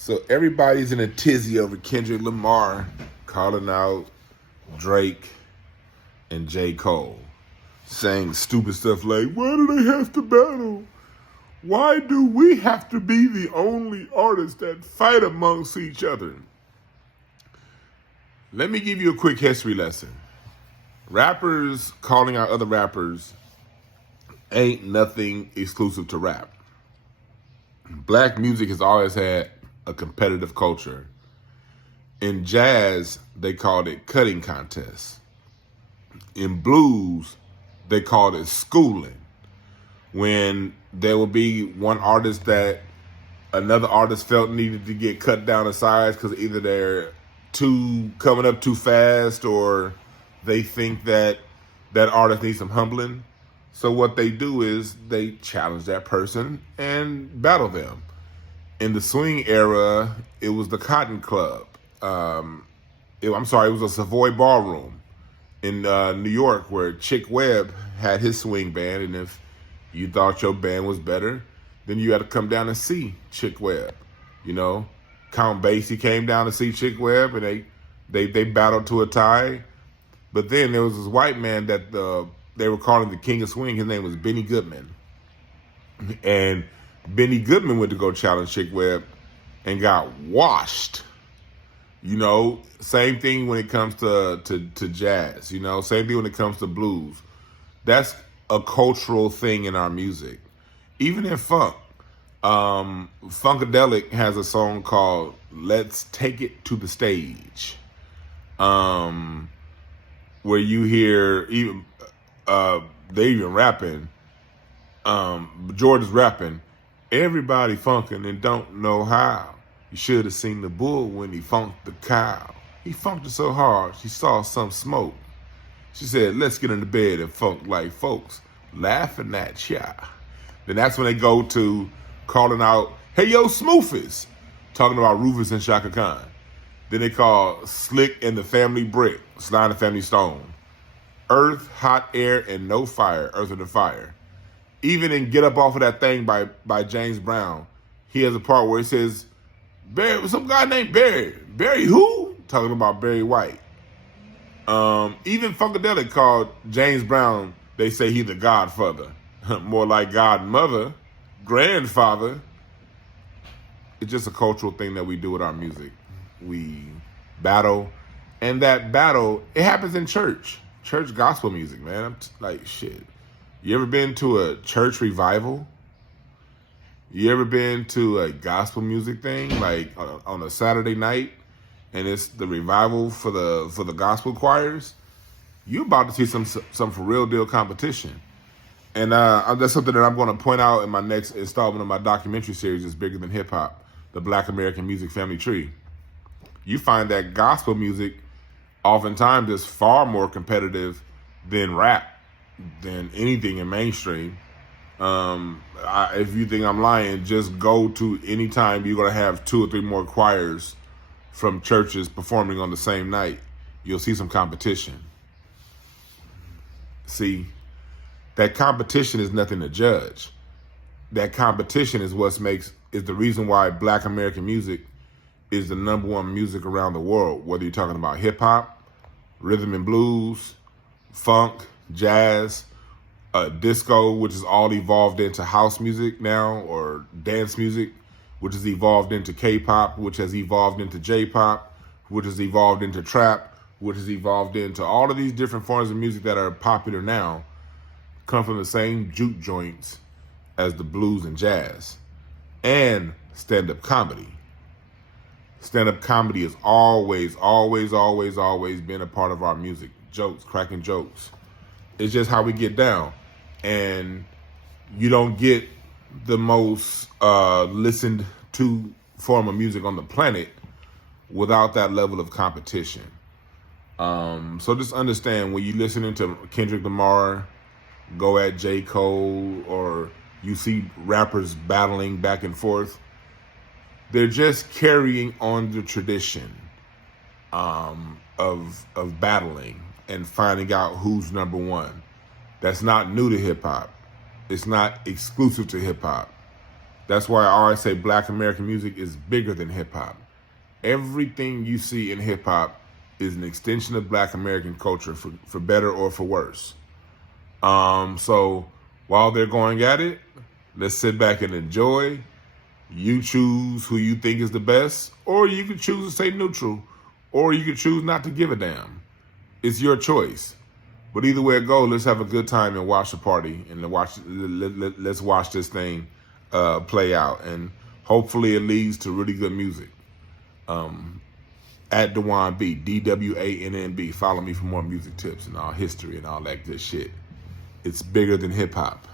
So everybody's in a tizzy over Kendrick Lamar calling out Drake and J. Cole, saying stupid stuff like, why do they have to battle? Why do we have to be the only artists that fight amongst each other? Let me give you a quick history lesson. Rappers calling out other rappers ain't nothing exclusive to rap. Black music has always had a competitive culture. In jazz, they called it cutting contests. In blues, they called it schooling. When there would be one artist that another artist felt needed to get cut down to size because either they're coming up too fast or they think that artist needs some humbling. So what they do is they challenge that person and battle them. In the swing era, it was the Cotton Club. It was a Savoy Ballroom in New York where Chick Webb had his swing band, and if you thought your band was better, then you had to come down and see Chick Webb. You know, Count Basie came down to see Chick Webb, and they battled to a tie. But then there was this white man that they were calling the King of Swing. His name was Benny Goodman. And Benny Goodman went to go challenge Chick Webb and got washed. You know, same thing when it comes to jazz, you know, same thing when it comes to blues. That's a cultural thing in our music. Even in funk, Funkadelic has a song called Let's Take It to the Stage, where you hear even they even rapping, George is rapping, everybody funking and don't know how. You should have seen the bull when he funked the cow. He funked it so hard, she saw some smoke. She said, let's get into bed and funk like folks, laughing at ya. Then that's when they go to calling out, hey, yo, Smoofus, talking about Rufus and Shaka Khan. Then they call Slick and the Family Brick, Sly and the Family Stone. Earth, Hot Air, and No Fire, Earth and the Fire. Even in Get Up Off of That Thing by James Brown, he has a part where he says, Barry, some guy named Barry. Barry who? Talking about Barry White. Even Funkadelic called James Brown, they say he's the godfather. More like godmother, grandfather. It's just a cultural thing that we do with our music. We battle. And that battle, it happens in church. Church gospel music, man. I'm like, shit. You ever been to a church revival? You ever been to a gospel music thing, like on a Saturday night, and it's the revival for the gospel choirs? You're about to see some for real deal competition. And that's something that I'm going to point out in my next installment of my documentary series, It's Bigger Than Hip Hop, the Black American Music Family Tree. You find that gospel music oftentimes is far more competitive than rap, than anything in mainstream. If you think I'm lying, just go to any time you're going to have 2 or 3 more choirs from churches performing on the same night. You'll see some competition. See, that competition is nothing to judge. That competition is is the reason why Black American music is the #1 music around the world, whether you're talking about hip hop, rhythm and blues, funk, jazz, disco, which is all evolved into house music now, or dance music, which has evolved into K-pop, which has evolved into J-pop, which has evolved into trap, which has evolved into all of these different forms of music that are popular now, come from the same juke joints as the blues and jazz. And stand-up comedy. Stand-up comedy has always been a part of our music. Jokes, cracking jokes. It's just how we get down. And you don't get the most listened to form of music on the planet without that level of competition. So just understand, when you're listening to Kendrick Lamar go at J. Cole, or you see rappers battling back and forth, they're just carrying on the tradition of battling and finding out who's #1. That's not new to hip hop. It's not exclusive to hip hop. That's why I always say Black American music is bigger than hip hop. Everything you see in hip hop is an extension of Black American culture, for better or for worse. So while they're going at it, let's sit back and enjoy. You choose who you think is the best, or you can choose to stay neutral, or you can choose not to give a damn. It's your choice. But either way it goes, let's have a good time and watch the party, and let's watch this thing play out. And hopefully it leads to really good music. At DwannB, DWANNB. Follow me for more music tips and all history and all that good shit. It's bigger than hip hop.